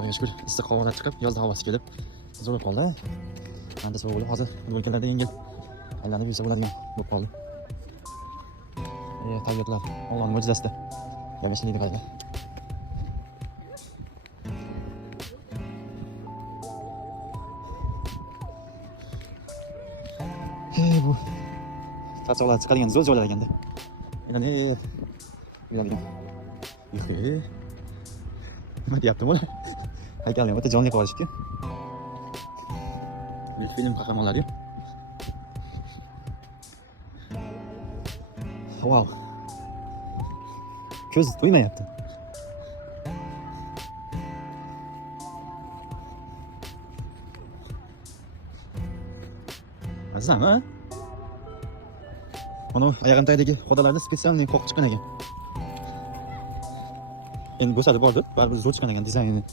Xudoga shukr, issiq havolar chiqib, yozda havosi kelib, zo'r qoldi. Ancha sovuq bo'lib, hozir futbolkalarda yengil aylanib yursa bo'ladigan bo'lib qoldi. Tabiatlar Allohning mo'jizasida yashaydi qayda. Bu charchoqlar chiqadigan zo'r joylar ekanda. Mana yuradigan. Nima deyapti bular? Haykalni o'ta jonli qilib olishibdi. Film qahramonlari. Wow. Ko'z to'ymayapti. Azam, ha? Mana oyog'im tagidagi xodalarda spesialniy qo'q chiqqan ekan. Endi bo'satib bordi, baribir zo'r chiqqan ekan dizayni.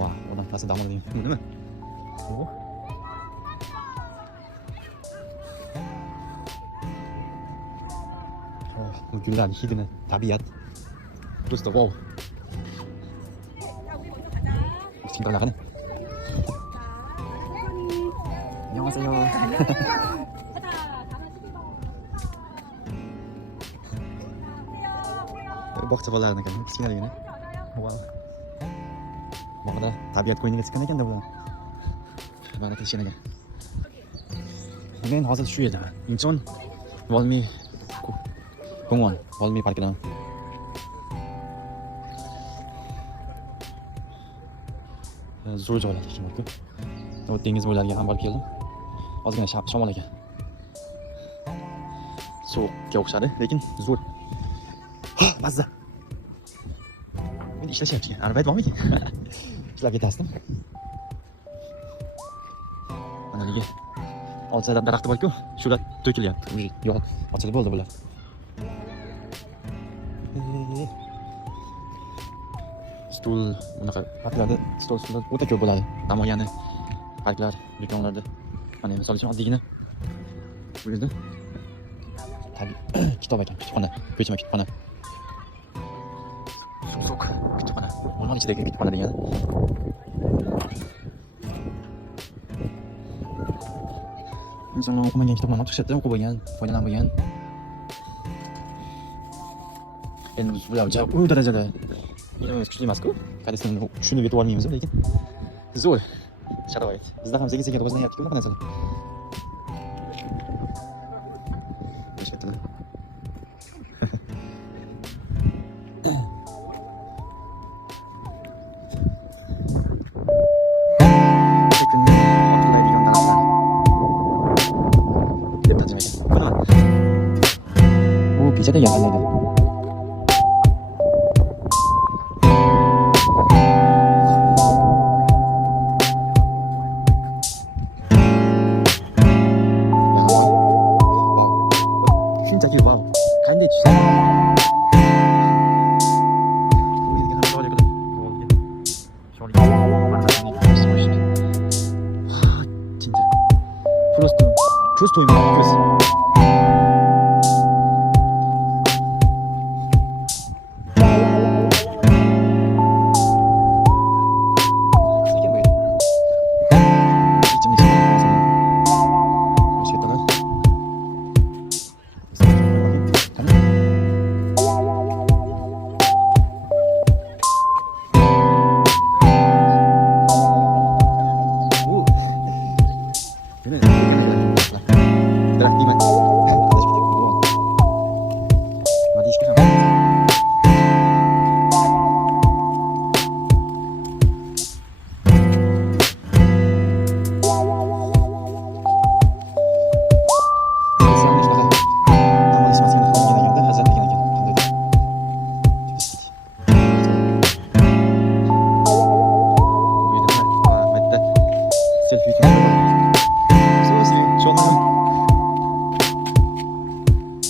Wow, odam ta'sir dam oladi. Bu nima? Bu bu gullar hidini, tabiat. Просто wow. 친구들 나가네. 안녕하세요. Boqcha bolalarni ekan, kichkinaligini. Wow. Bog'da tabiat qo'yniga chiqqan ekanda bular. Mana teshgan ekan. Men hozir shu yerda. Inchon Volmi Kongon, Volmi parkidan. Zo'r joylar ekan bu. Bu dengiz bo'ylariga ham borib keldim. Ozgina shamol ekan. Sovuqqa o'xshadi, lekin zo'r. Mazza. Men ishlashyapti. Arbeit bormi? Ishlab ketasizmi? Mana nega olsada daraxti bor-ku, shular to'kilyapti. Yo'q, ochilib bo'ldi bular. Stul, bunaqa parklarda stol-stullar o'ta ko'p bo'ladi. Dam olgani parklar, do'konlarda. Mana misol uchun oddiygina bu yerda kitob ekan, kutubxona, ko'chma kutubxona. So'q kutubxona. O'rmon ichidagi kutubxona degani. Insonlar o'qimagan kitoblarni olib chiqishadi, o'qib bo'lgan, foydalanib bo'lgan. Endi bular u darajada o'z kuchli emas-ku. Qadasini tushunib yetib olmaymiz, lekin zo'r sharoit. Bizda ham sekin-sekin rivojlanyapti-ku bunaqa narsalar. Bu kechada yangilaydi. Shunchaki wow. Qanday tushdi? Просто чувствую,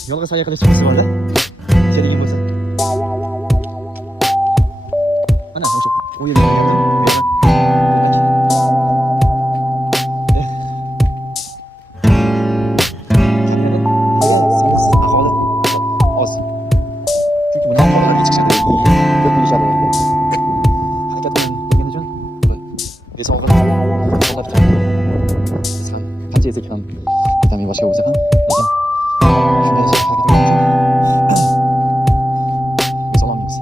Yolg'iz sayr qilishimiz bor-da. Seniga bo'lsa. Mana shu o'yin Chunki buni aholiga chiqishadi. Ko'p bilishadi. Harakat qilgan uchun desak ham aytamay boshqa bo'lsa ham, lekin shunday harakat qilamiz. Biz olmaymiz.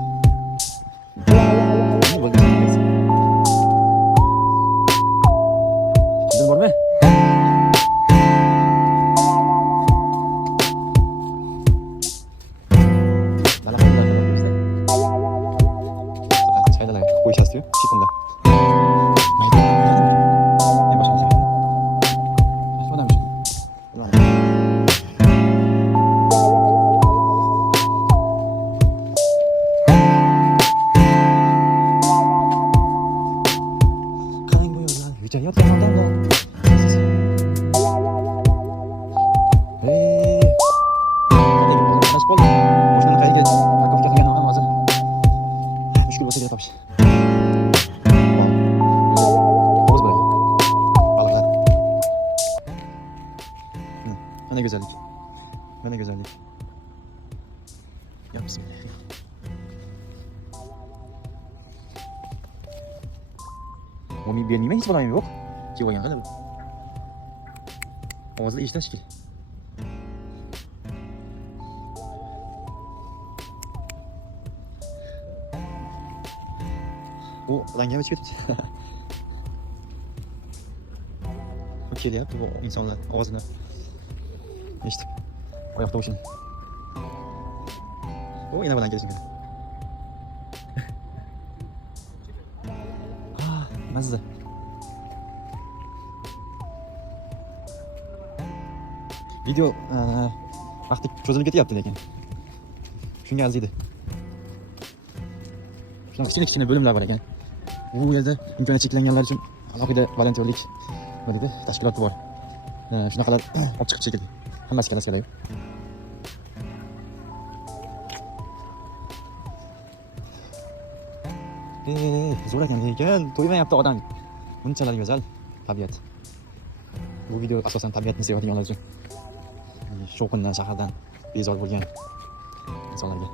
Sizin bormi? Qo'yishasiz-ku, chiqimda. Ne boshqa narsa? Boshqa odam uchun. Qarang bu yo'llar, yutayotgan odamlar. Qanday bo'ldi? Mashina qayerga parkovka qilganim ham hozir. Mushkul bo'lsa kerak topish. Mana güzellik. Mana güzellik. Ya bismillah. Onu benim hiç falan yok. Ki o yana da bu. Ağzı işte şekil. O rengime çıkıyor. O kelyapti bu insonlar ovozini eshitib oyoqda o'shin. O yana bilan kelishim kerak. Mazza. Video vaqti cho'zilib ketyapti lekin. Shunga arziydi. Shunaqa kichkina bo'limlar bor ekan. Bu yerda imkoniyati cheklanganlar uchun alohida volontyorlik bo'ladi, tashkiloti bor. Shunaqalar olib chiqib shekilli. Hammasi kelas-kelaydi. Zo'r ekan lekin to'ymayapti odam. Bunchalar go'zal tabiat. Bu video asosan tabiatni sevadiganlar uchun. Shovqindan, shahardan bezor bo'lgan insonlarga.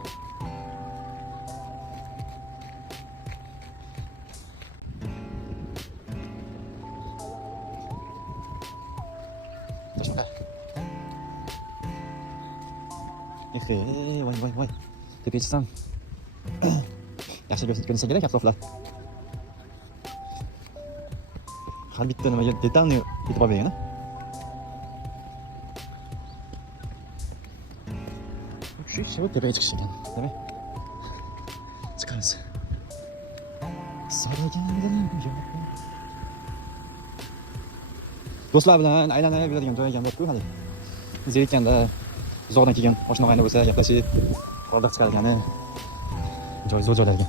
Voy. Tepaga chiqsam. Yaxshi ko'rinsa kerak atroflar. Har bitta nimaga detalni e'tibor bering. Shu tepaga chiqish ekan, demak. Chiqamiz. Do'stlar bilan aylanib yuradigan joy ekan bor-ku hali. Zerikkanda uzoqdan kelgan mashina o'g'ayni bo'lsa, gaplashib, hordiq chiqargani joy zo'r joylarga.